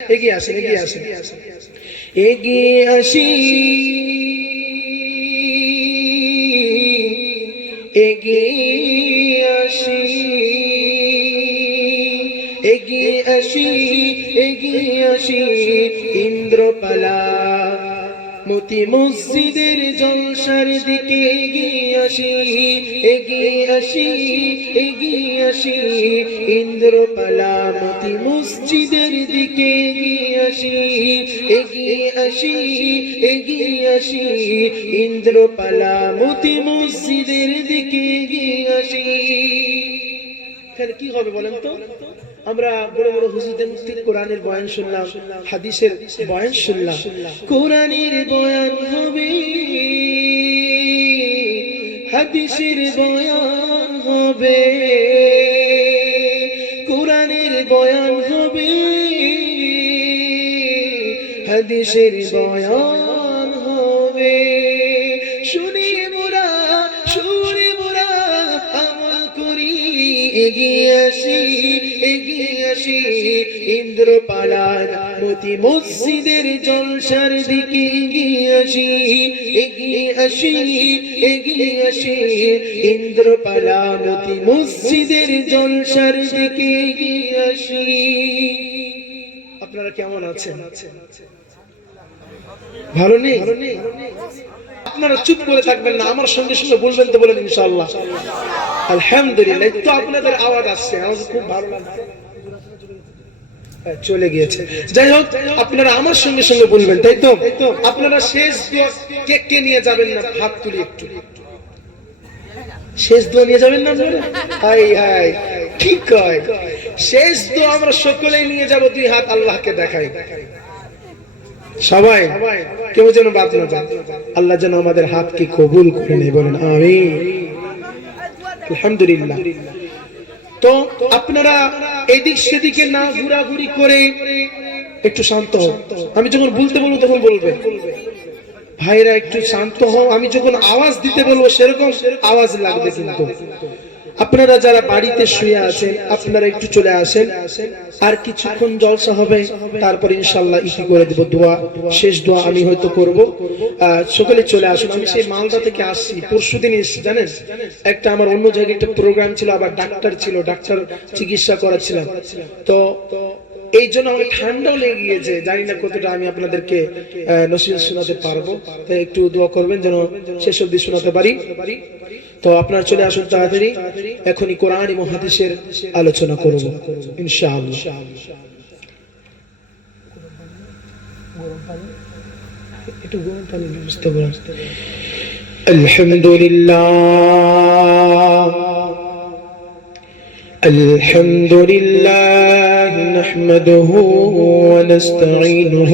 এগিয়ে আসেন এগিয়ে আসেন। এগিয়ে আসি। এগিয়ে আসি। এগিয়ে আসি এগিয়ে আসি। ইন্দ্রপালা মতি মসজিদের জলসার দিকে এগিয়ে আসি। আসি এগিয়ে আসি। ইন্দ্রপালা মতি মসজিদের দিকে এগিয়ে আসি। এগিয়ে আসি এগিয়ে আসি। ইন্দ্রপালা মতি মসজিদের দিকে এগিয়ে আসি। এখানে কি হবে বলেন তো? আমরা বড় বড় হুজুরদের মুক্তি কোরআনের বয়ান শুনলাম হাদিসের বয়ান শুনলাম। কোরআনের বয়ান হবে হাদিসের বয়ান হবে। কোরআনের বয়ান হবে। হাদিসের বয়ান এগিয়ে আসি এগিয়ে আসি মতি মসজিদের জলসার দিকে এগিয়ে আসি এগিয়ে আসি এগিয়ে আসি মতি মসজিদের জলসার দিকে এগিয়ে আসি আপনারা কেমন আছেন? ভালো নেই? আপনারা চুপ করে থাকবেন না, আমার সঙ্গে সঙ্গে বলবেন তো বলেন ইনশাআল্লাহ। আলহামদুলিল্লাহ আপনাদের আওয়াজ আসছে খুব ভালো হ্যাঁ, চলে গিয়েছে। যাই হোক আপনারা আমার সঙ্গে সঙ্গে বলবেন তাই তো? আপনারা শেষ কে কে নিয়ে যাবেন না? হাত তুলি একটু। শেষ দোয়া নিয়ে যাবেন না হাই হাই ঠিক কয়? শেষ দোয়া আমরা সকলেই নিয়ে যাব দুই হাত আল্লাহকে দেখাই। সবাই কেউ যেন বাদ না যায়। আল্লাহ যেন আমাদের হাতকে কবুল করে নেই বলেন আমি আলহামদুলিল্লাহ। তো আপনারা এদিক সেদিকে না ঘোরাঘুরি করে একটু শান্ত হন। আমি যখন বলতে বলব তখন বলবে। ভাইরা একটু শান্ত হও। আমি যখন আওয়াজ দিতে বলব সেরকম আওয়াজ লাগবে কিন্তু। আপনারা যারা বাড়িতে শুয়ে আছেন, আপনারা একটু চলে আসেন। আর কিছুক্ষণ জলসা হবে, তারপর ইনশাল্লাহ ইতি করে দিব দোয়া। শেষ দোয়া আমি হয়তো করব। সকালে চলে আসুন। আমি সেই মালদা থেকে আসছি। পরশু দিন এসেছি জানেন? একটা আমার অন্য জায়গায় একটা প্রোগ্রাম ছিল, আবার ডাক্তার ছিল ডাক্তার চিকিৎসা করাচ্ছিলাম। তো এই জন্য আমার ঠান্ডাও লেগে গিয়েছে। জানি না কতটা আমি আপনাদেরকে নসিহত শোনাতে পারব। তাই একটু দোয়া করবেন যেন শেষ অব্দি শোনাতে পারি। তো আপনারা চলে আসুন তাড়াতাড়ি এখনই কোরআন এবং হাদিসের আলোচনা করব ইনশাআল্লাহ একটু গরম পানি ব্যবস্থা করুন আলহামদুলিল্লাহ الحمد لله نحمده ونستعينه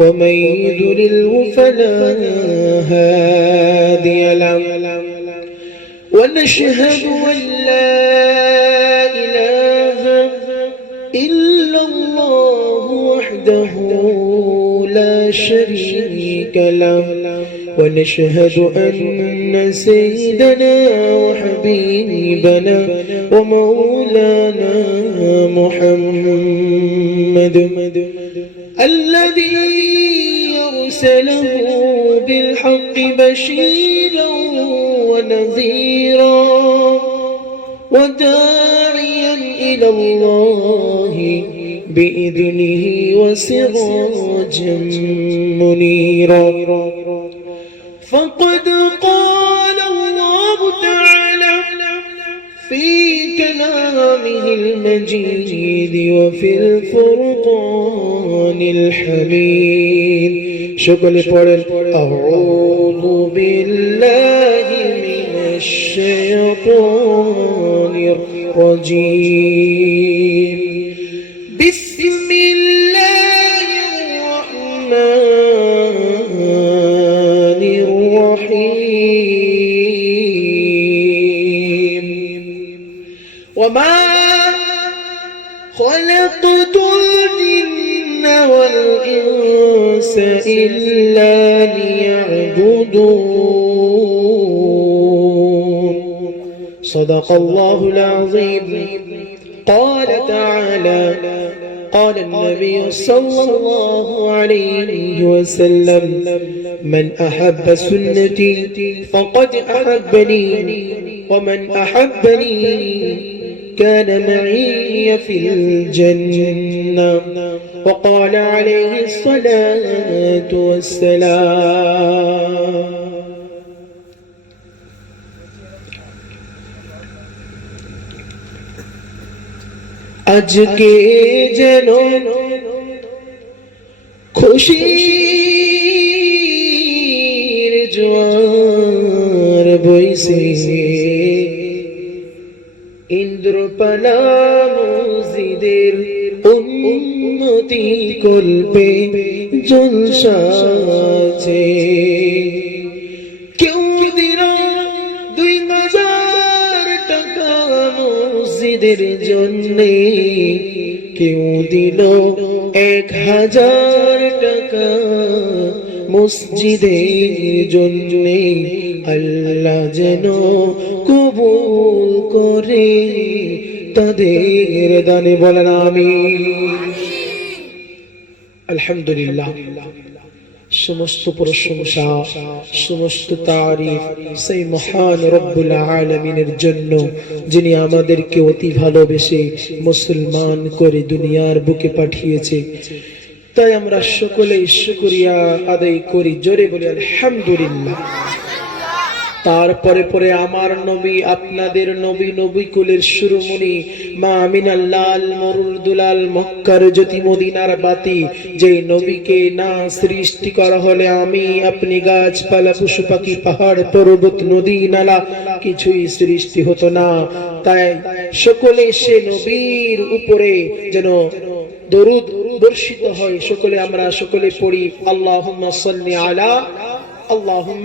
ومن يضلله فلا هادي له. ونشهد أن لا إله إلا الله وحده شريك له. ونشهد أن سيدنا وحبيبنا ومولانا محمد الذي أرسله بالحق بشيرا ونذيرا وداعيا إلى الله. بإذنه وسراجا منيرا. فقد قال الله تعالى في كلامه المجيد وفي الفرقان الحميد. شكرا لك أعوذ بالله من الشيطان الرجيم. إلا ليعبدون. صدق الله العظيم. قال تعالى قال النبي صلى الله عليه وسلم من أحب سنتي فقد أحبني ومن أحبني كان معي في الجنة وقال عليه الصلاة والسلام আজকে যেন খুশির জোয়ার বইছে ইন্দ্রপালা মসজিদের উন্নতি কল্পে জলসাছে কেউ দিল দুই হাজার টাকা মসজিদের জন্যে। কেউ দিল এক হাজার টাকা মসজিদের জন্যে। আল্লাহ যেন কবুল করে। তাদের দানে বলেন আমি। আলহামদুলিল্লাহ, সমস্ত প্রশংসা, সমস্ত তারিফ সেই মহান রব্বুল আলমিনের জন্য যিনি আমাদেরকে অতি ভালোবেসে মুসলমান করে দুনিয়ার বুকে পাঠিয়েছে। তাই আমরা সকলে শুকরিয়া আদায় করি, জোরে বলি আলহামদুলিল্লাহ। তারপরে পরে আমার নবী, আপনাদের নবী নবী কুলের শুরুমণি মা আমিনাল্লাল মরুর দুলাল মক্কার জ্যোতি মদিনার বাতি যে নবীকে না সৃষ্টি করা হলে আমি আপনি গাছপালা, পশু পাখি, পাহাড়, পর্বত, নদী, নালা কিছুই সৃষ্টি হতো না। তাই সকলে সে নবীর উপরে যেন দরুদ বর্ষিত হয়, সকলে আমরা সকলে পড়ি আল্লাহ আলা, আল্লাহুম্মা